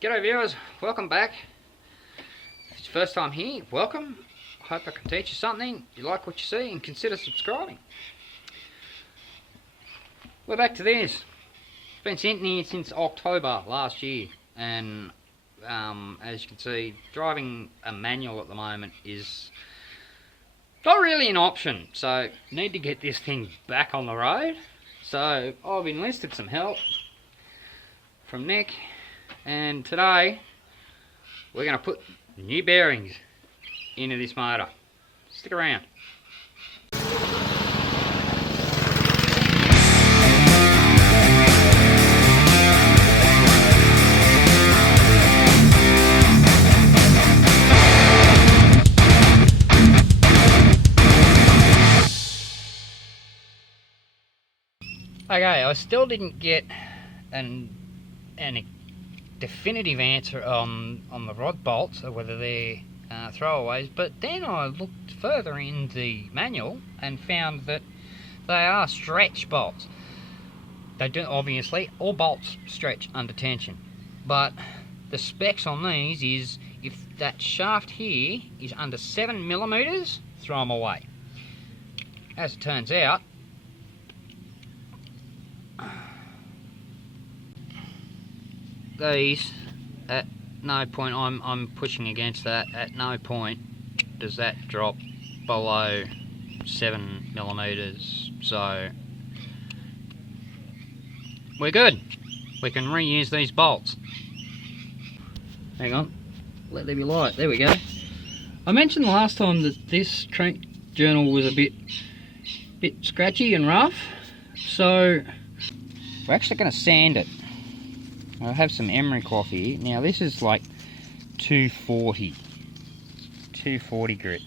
G'day viewers, welcome back. If it's your first time here, welcome. I hope I can teach you something. If you like what you see, and consider subscribing. We're back to this. It's been sitting here since October last year, and as you can see, driving a manual at the moment is not really an option, so need to get this thing back on the road. So I've enlisted some help from Nick, and today we're going to put new bearings into this motor. Stick around. Okay, I still didn't get any definitive answer on the rod bolts or whether they're throwaways, but then I looked further in the manual and found that they are stretch bolts. They do, obviously, all bolts stretch under tension, but the specs on these is if that shaft here is under 7mm, throw them away. As it turns out, these, at no point, I'm pushing against that, at no point does that drop below 7mm, so we're good. We can reuse these bolts. Hang on, let there be light, there we go. I mentioned last time that this crank journal was a bit scratchy and rough, so we're actually going to sand it. I have some emery cloth here. Now this is like 240 grit.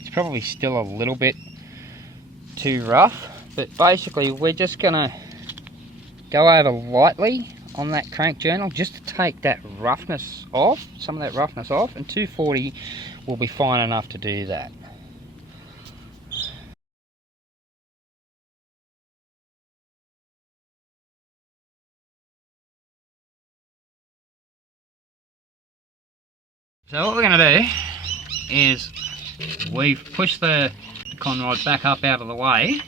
It's probably still a little bit too rough, but basically we're just gonna go over lightly on that crank journal just to take that roughness off, some of that roughness off, and 240 will be fine enough to do that. So what we're going to do is we've pushed the con rod back up out of the way,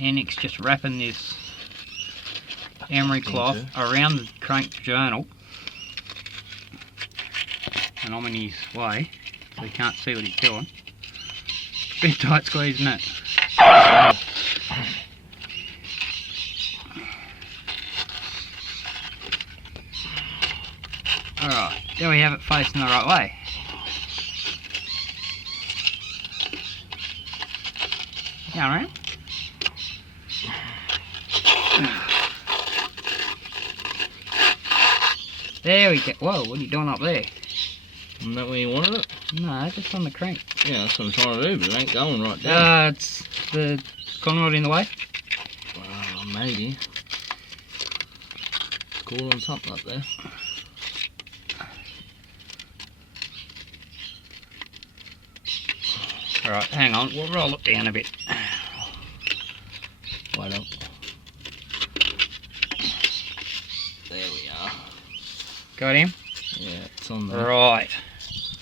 and Nick's just wrapping this emery cloth around the crank journal, and I'm in his way so he can't see what he's doing. Bit tight squeeze, isn't it? Alright, there we have it facing the right way. Go around. There we go. Whoa, what are you doing up there? Isn't that where you wanted it? No, just on the crank. Yeah, that's what I'm trying to do, but it ain't going right down. It's the con rod in the way. Well, maybe. Caught on something up there. Alright, hang on, we'll roll it down a bit. Wait up. There we are. Got him? Yeah, it's on there. Right.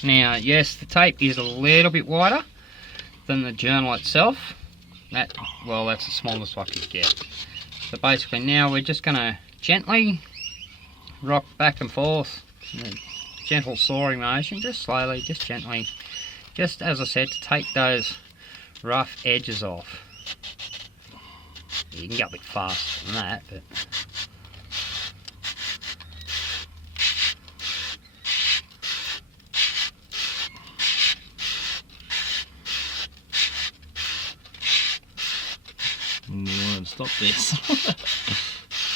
Now, yes, the tape is a little bit wider than the journal itself. Well, that's the smallest I could get. So basically now we're just going to gently rock back and forth in a gentle sawing motion, just slowly, just gently. Just as I said, to take those rough edges off. You can go a bit faster than that, but You wanted to stop this.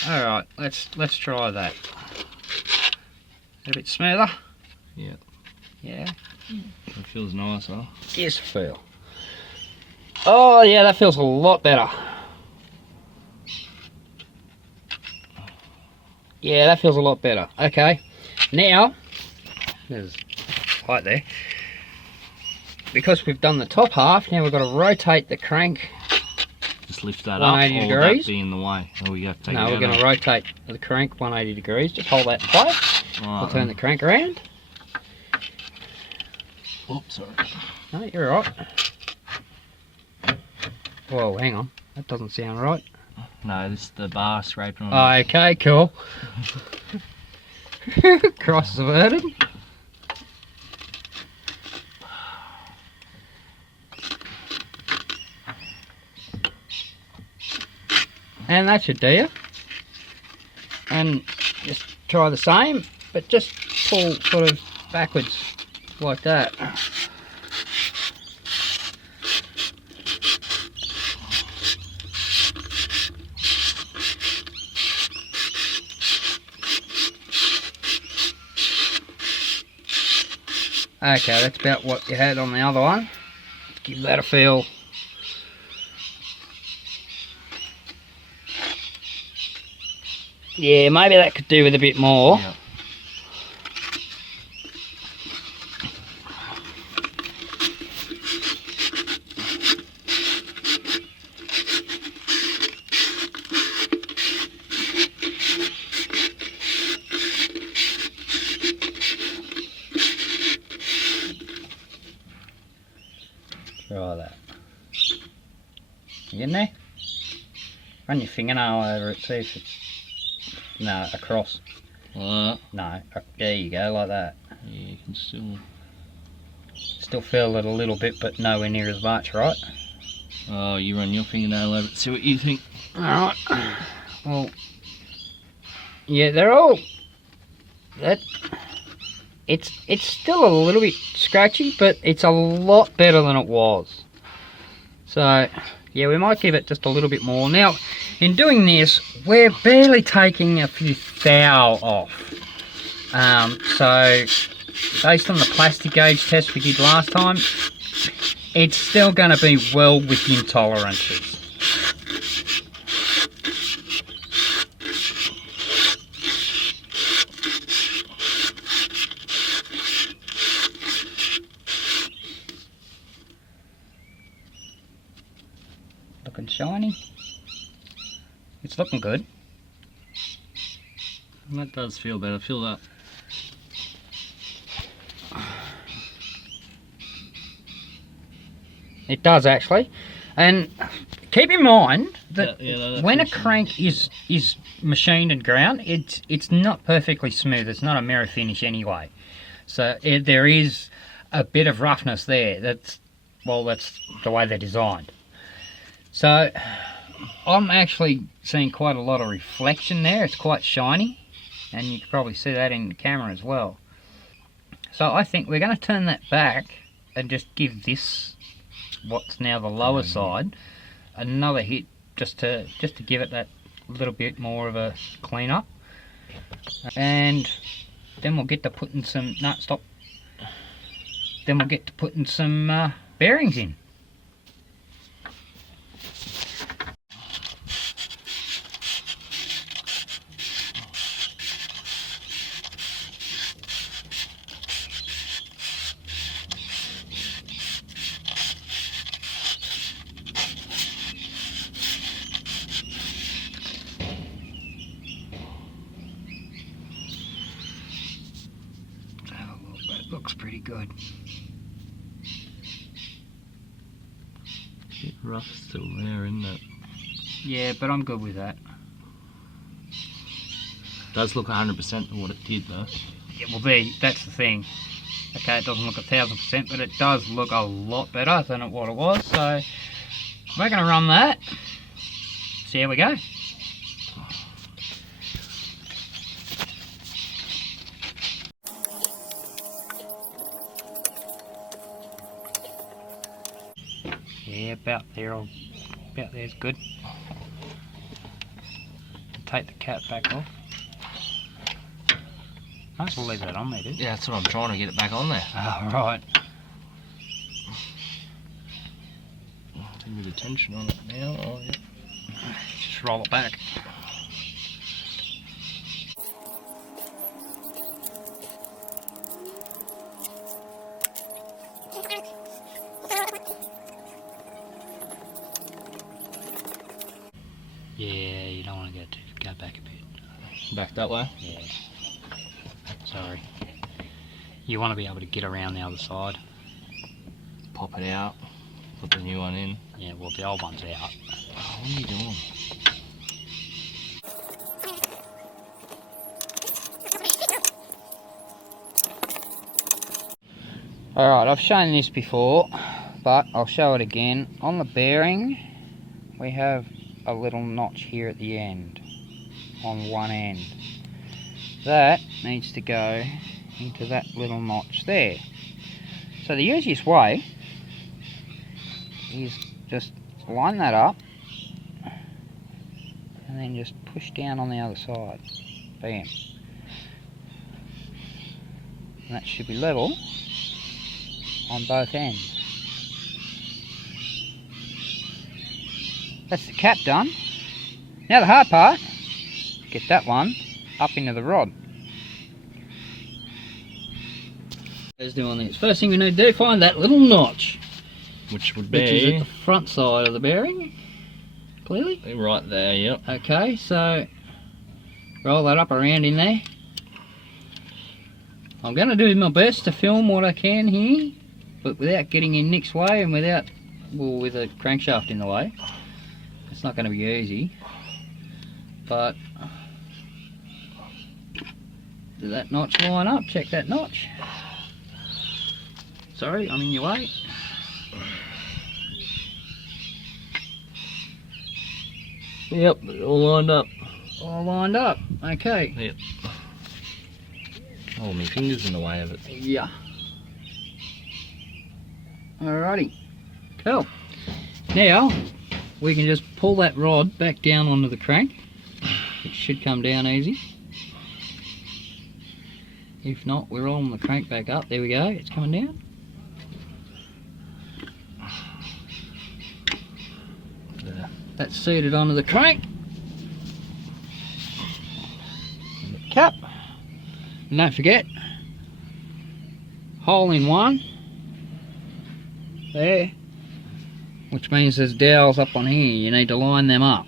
alright, let's try that. A bit smoother? Yeah. Yeah. It feels nicer. Yes, feel. Oh yeah, that feels a lot better. Yeah, that feels a lot better. Okay, now there's light there. Because we've done the top half, now we've got to rotate the crank Just lift that up, 180 or degrees. that be in the way? Or we have to take No, it we're out going to now? rotate the crank 180 degrees. Just hold that in place. Right, We'll turn the crank around. Oops, sorry. No, you're right. Whoa, hang on. That doesn't sound right. No, this is the bar scraping on. Oh, okay, cool. Cross averted. And that should do you. And just try the same, but just pull sort of backwards like that. Okay, that's about what you had on the other one. Give that a feel. Yeah, maybe that could do with a bit more. Yeah. Try that. You getting there? Run your fingernail over it, see if it's... No, across. Like No, there you go, like that. that. Yeah, you can still... Still feel it a little bit, but nowhere near as much, right? Oh, you run your fingernail over it, see what you think. Alright. Well, yeah, they're all... It's still a little bit scratchy, but it's a lot better than it was. So, yeah, we might give it just a little bit more. Now, in doing this, we're barely taking a few thou off. So, based on the plastic gauge test we did last time, it's still going to be well within tolerances. Looking shiny. It's looking good. That does feel better, feel that. It does actually. And keep in mind that that when a feels crank is machined and ground, it's not perfectly smooth. It's not a mirror finish anyway. So there is a bit of roughness there. That's the way they're designed. So I'm actually seeing quite a lot of reflection there. It's quite shiny, and you can probably see that in the camera as well. So I think we're going to turn that back and just give this, what's now the lower side, another hit just to give it that little bit more of a clean up. And then we'll get to putting some then we'll get to putting some bearings in. That looks pretty good. Bit rough still there, isn't it? Yeah, but I'm good with that. Does look 100% of what it did though. Yeah, well, that's the thing. Okay, it doesn't look 1000%, but it does look a lot better than what it was. So we're going to run that. See how we go. Yeah, about there's good. Take the cap back off. Might as well leave that on there, dude. Yeah, that's what I'm trying to get it back on there. Oh, right. Take a bit of tension on it now. Oh, yeah. Just roll it back. Back that way? Yeah. Sorry. You want to be able to get around the other side. Pop it out. Put the new one in. Yeah, well the old one's out. Oh, what are you doing? Alright, I've shown this before, but I'll show it again. On the bearing, we have a little notch here at the end, on one end. That needs to go into that little notch there. So the easiest way is just line that up and then just push down on the other side. Bam. And that should be level on both ends. That's the cap done. Now the hard part, get that one up into the rod. Let's do on this. First thing we need to do, find that little notch. Which would Which is be... at the front side of the bearing. Clearly? right there, yep. Okay, so roll that up around in there. I'm going to do my best to film what I can here, but without getting in Nick's way and without, well, with a crankshaft in the way. It's not going to be easy, but does that notch line up? Check that notch. Sorry, I'm in your way. Yep, all lined up. All lined up, okay. Yep. Oh, my finger's in the way of it. Yeah. Alrighty, cool. Now, we can just pull that rod back down onto the crank. It should come down easy. If not, we're rolling the crank back up. There we go, it's coming down. There. That's seated onto the crank. And the cap. And don't forget, hole in one. There. Which means there's dowels up on here. You need to line them up.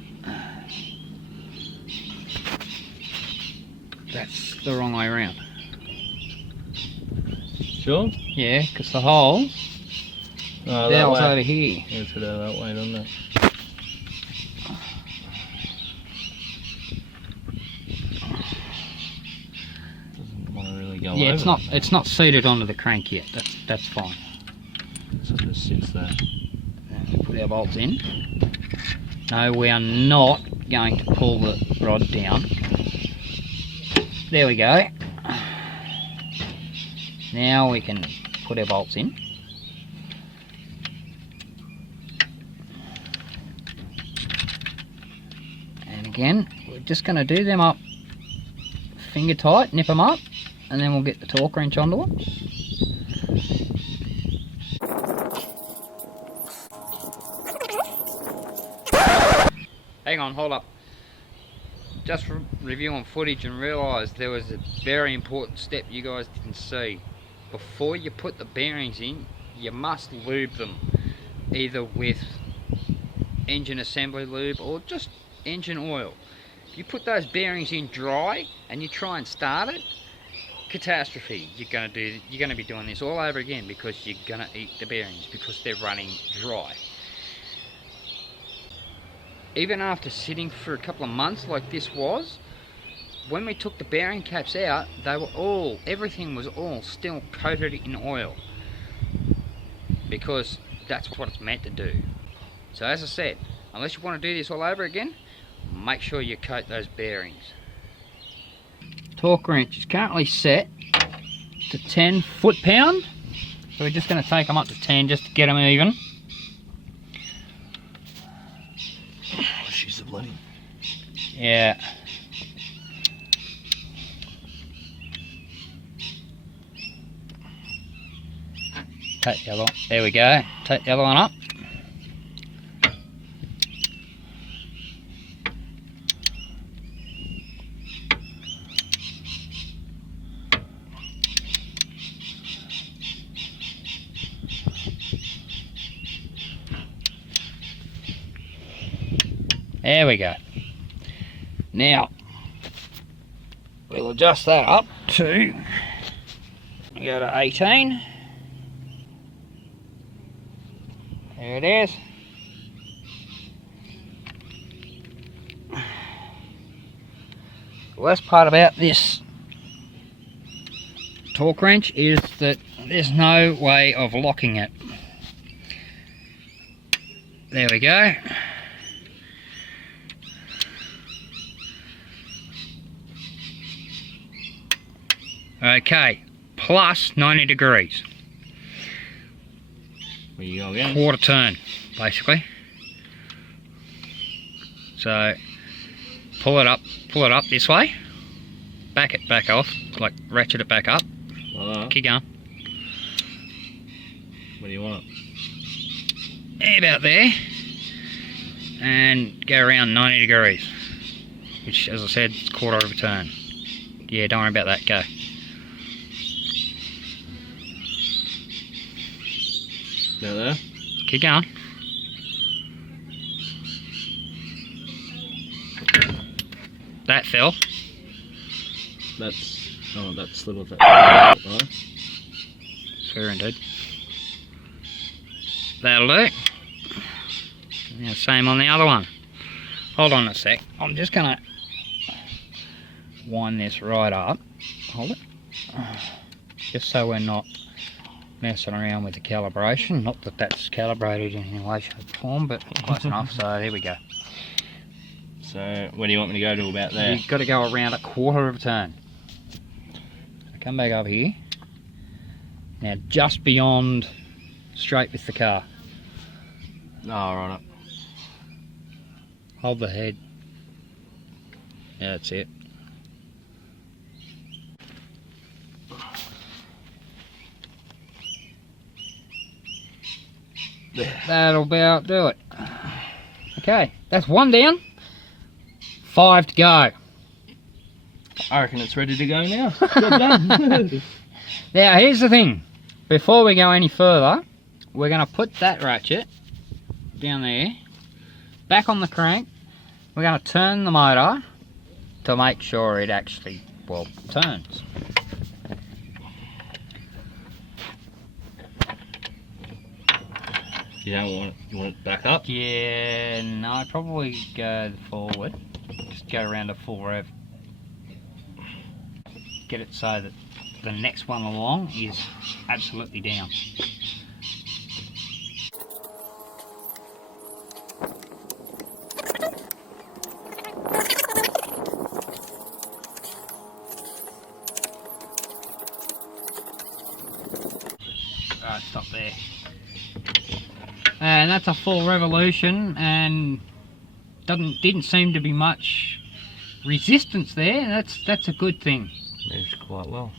That's the wrong way around. Sure? Yeah, because the hole's Oh, dowels that way. over here. Yeah, it's that way, doesn't it? Doesn't want to really go Yeah, over. it's not seated onto the crank yet. That's fine. So it just sits there. Put our bolts in. No, we are not going to pull the rod down. There we go. Now we can put our bolts in. And again, we're just going to do them up finger tight, nip them up, and then we'll get the torque wrench onto them. Hang on, hold up. Just reviewing footage and realised there was a very important step you guys didn't see. Before you put the bearings in, you must lube them, either with engine assembly lube or just engine oil. If you put those bearings in dry and you try and start it, catastrophe. You're going to be doing this all over again because you're going to eat the bearings because they're running dry. Even after sitting for a couple of months like this was, when we took the bearing caps out, they were everything was all still coated in oil, because that's what it's meant to do. So as I said, unless you want to do this all over again, make sure you coat those bearings. Torque wrench is currently set to 10 foot-pound, so we're just going to take them up to 10 just to get them even. She's a bloody... Yeah. Take the other one. There we go. Take the other one up. There we go. Now, we'll adjust that up to, go to 18. There it is. The worst part about this torque wrench is that there's no way of locking it. There we go. Okay, plus 90 degrees. Where you go again? Quarter turn, basically. So pull it up this way. Back it back off, like ratchet it back up. Keep going. Where do you want it? About there. And go around 90 degrees. Which, as I said, is quarter of a turn. Yeah, don't worry about that, go. About there? Keep going. That fell. That's little bit. Right? Swear indeed. That'll do. Now same on the other one. Hold on a sec. I'm just gonna wind this right up. Hold it. Just so we're not messing around with the calibration. Not that that's calibrated in any way, shape or form, but close enough. So there we go. So where do you want me to go to about there? You've got to go around a quarter of a turn. So come back over here. Now just beyond straight with the car. Oh, right. Hold the head. Yeah, that's it. That'll about do it. Okay, that's one down. 5 to go. I reckon it's ready to go now. Done. Now here's the thing. Before we go any further, we're going to put that ratchet down there, back on the crank. We're going to turn the motor to make sure it actually, well, turns. You don't want it, you want it back up? Yeah, no, probably go forward. Just go around a full rev. Get it so that the next one along is absolutely down. Alright, stop there. And that's a full revolution, and didn't seem to be much resistance there. That's a good thing. Moves quite well.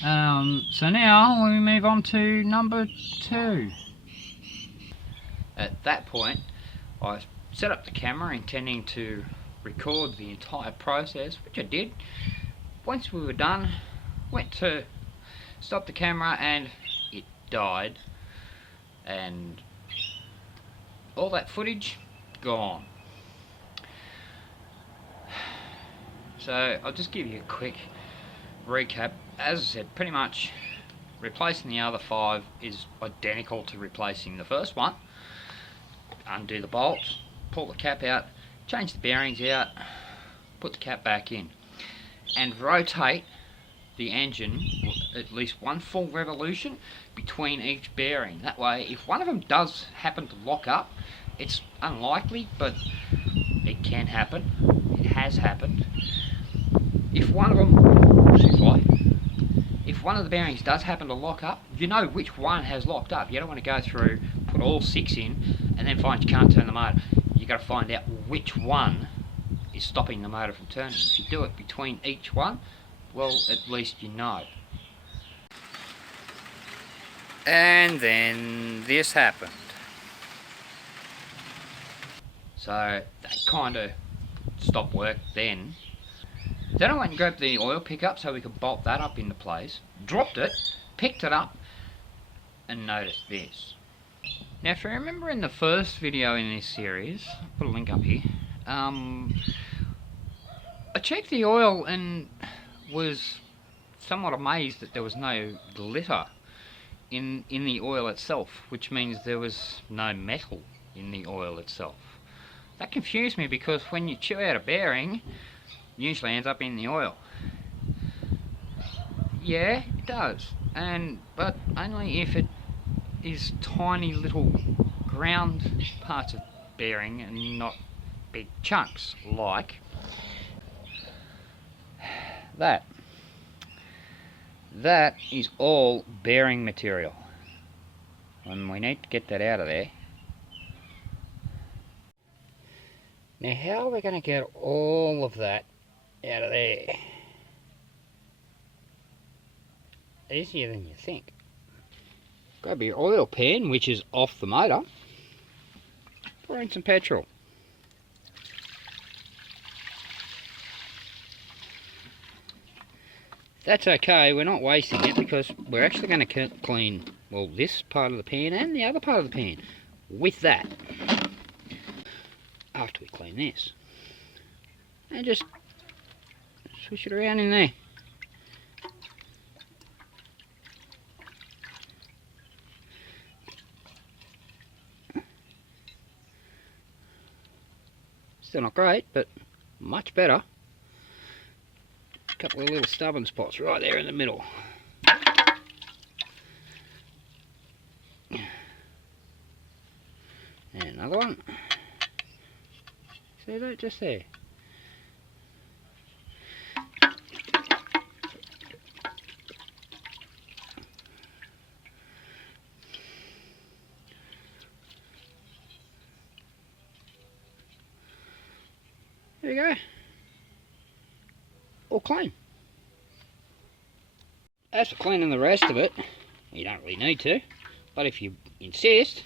So now we move on to number 2. At that point, I set up the camera intending to record the entire process, which I did. Once we were done, went to stop the camera and it died, and all that footage gone. So I'll just give you a quick recap. As I said, pretty much replacing the other 5 is identical to replacing the first one. Undo the bolts, pull the cap out, change the bearings out, put the cap back in, and rotate the engine at least one full revolution between each bearing. That way, if one of them does happen to lock up, it's unlikely, but it can happen. It has happened. If one of the bearings does happen to lock up, you know which one has locked up. You don't want to go through, put all 6 in, and then find you can't turn the motor. You got to find out which one is stopping the motor from turning. If you do it between each one, well, at least you know. And then this happened. So that kind of stopped work then. Then I went and grabbed the oil pickup so we could bolt that up into place. Dropped it, picked it up, and noticed this. Now if you remember in the first video in this series, I'll put a link up here, I checked the oil and was somewhat amazed that there was no glitter in the oil itself, which means there was no metal in the oil itself. That confused me, because when you chew out a bearing, it usually ends up in the oil. Yeah, it does, but only if it is tiny little ground parts of bearing and not big chunks like that. That is all bearing material, and we need to get that out of there. Now, how are we going to get all of that out of there? Easier than you think. Grab your oil pan, which is off the motor, pour in some petrol. That's okay, we're not wasting it, because we're actually going to clean, well, this part of the pan and the other part of the pan with that after we clean this. And just swish it around in there. Still not great, but much better. A couple of little stubborn spots right there in the middle. And another one. See that just there? There you go. All clean. As for cleaning the rest of it, you don't really need to, but if you insist,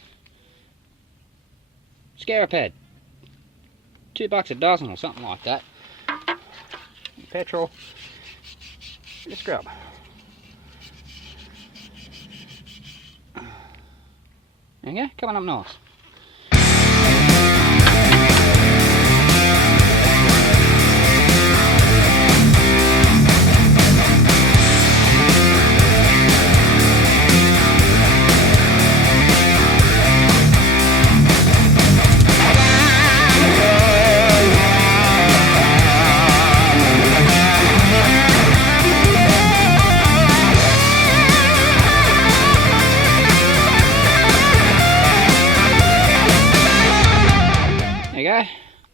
scour pad. $2 a dozen or something like that. Petrol. Just scrub. There you go, coming up nice.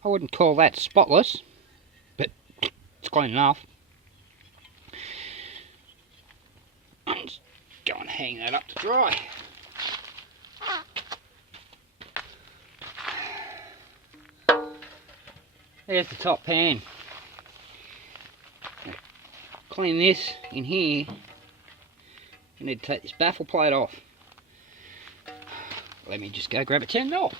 I wouldn't call that spotless, but it's clean enough. I'm just going to hang that up to dry. There's the top pan. Now, clean this in here. You need to take this baffle plate off. Let me just go grab a 10mm.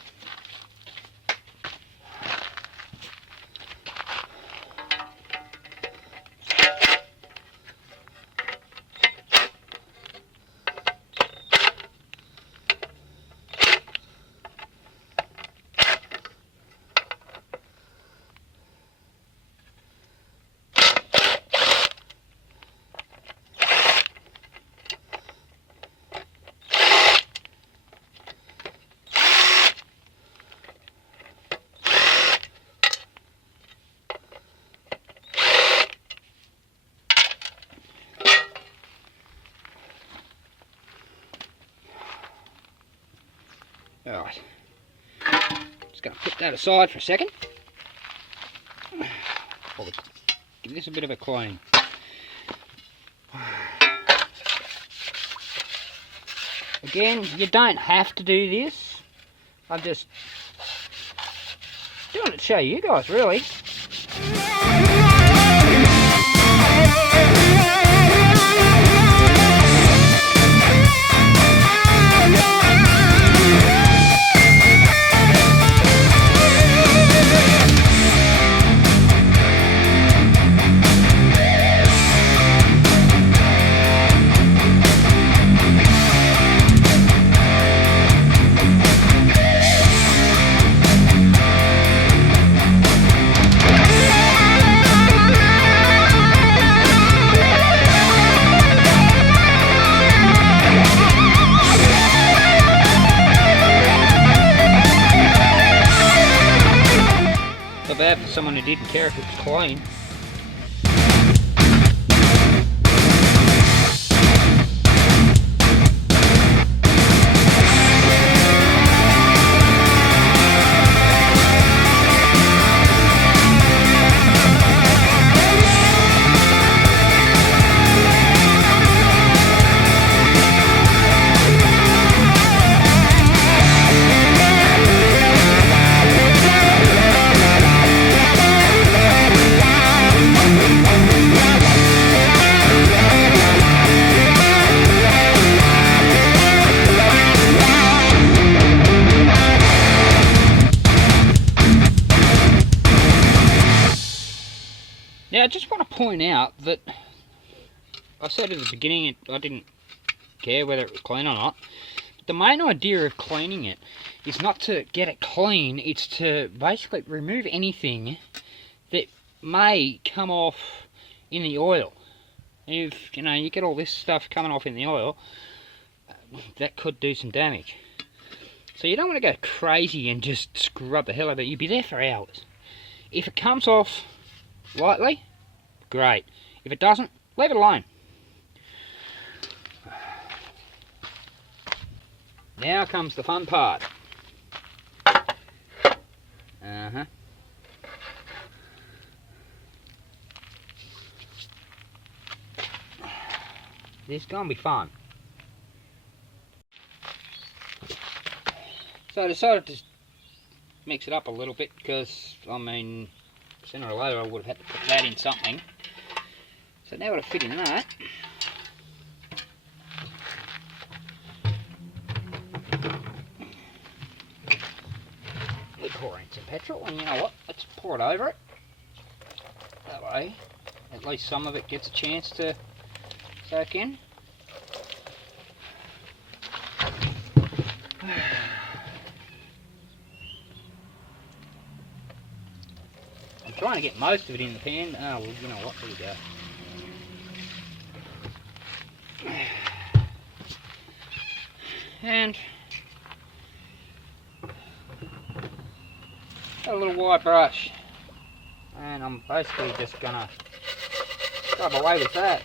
Alright, just going to put that aside for a second. Give this a bit of a clean. Again, you don't have to do this. I'm just doing it to show you guys, really. someone who didn't care if it was clean. Now I just want to point out that I said at the beginning I didn't care whether it was clean or not. But the main idea of cleaning it is not to get it clean, it's to basically remove anything that may come off in the oil. If you get all this stuff coming off in the oil, that could do some damage. So you don't want to go crazy and just scrub the hell out of it. You'd be there for hours. If it comes off lightly, great. If it doesn't, leave it alone. Now comes the fun part. This is gonna be fun. So I decided to mix it up a little bit because, I mean, sooner or later I would have had to put that in something. So now to fit in that, we pour in some petrol, and you know what, let's pour it over it. That way, at least some of it gets a chance to soak in. I'm trying to get most of it in the pan. Oh, well, you know what, there you go. And got a little wide brush, and I'm basically just gonna scrub away with that.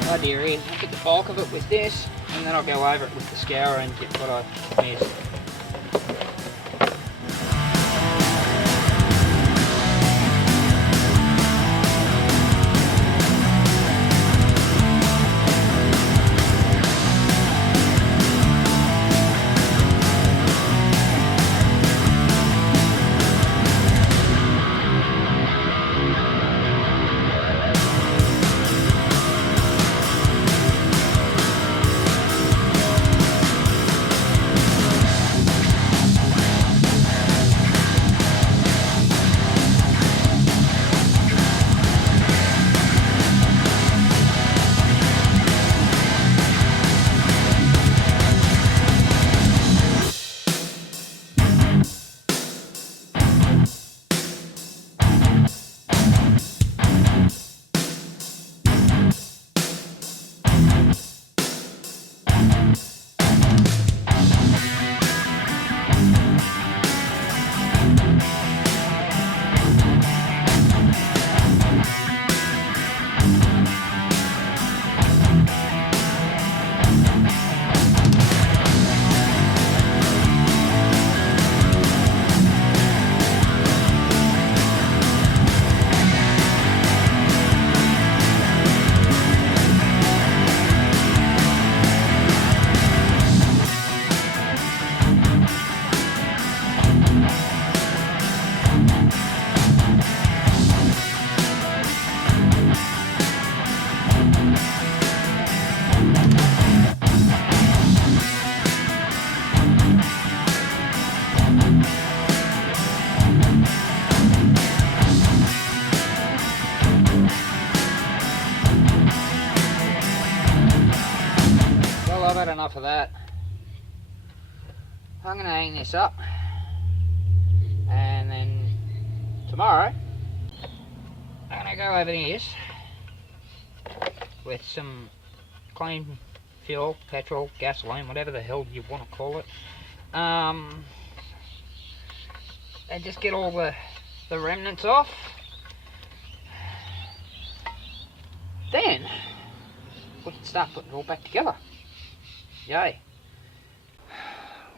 The idea is I'll get the bulk of it with this, and then I'll go over it with the scourer and get what I missed. I've had enough of that. I'm going to hang this up, and then tomorrow I'm going to go over this with some clean fuel, petrol, gasoline, whatever the hell you want to call it. And just get all the remnants off. Then we can start putting it all back together. Yay.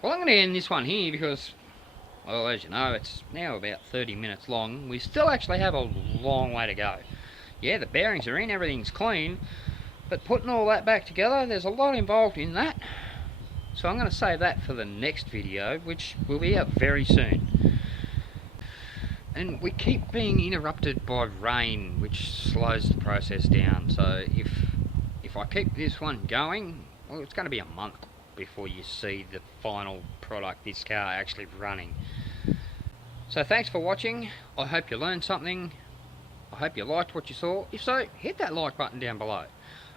Well, I'm going to end this one here because, well, as you know, it's now about 30 minutes long. We still actually have a long way to go. Yeah, the bearings are in, everything's clean, but putting all that back together, there's a lot involved in that. So I'm going to save that for the next video, which will be out very soon. And we keep being interrupted by rain, which slows the process down. So if I keep this one going, well, it's going to be a month before you see the final product, this car actually running. So thanks for watching. I hope you learned something. I hope you liked what you saw. If so, hit that like button down below.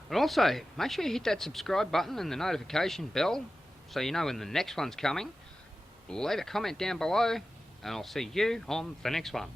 And also, make sure you hit that subscribe button and the notification bell so you know when the next one's coming. Leave a comment down below and I'll see you on the next one.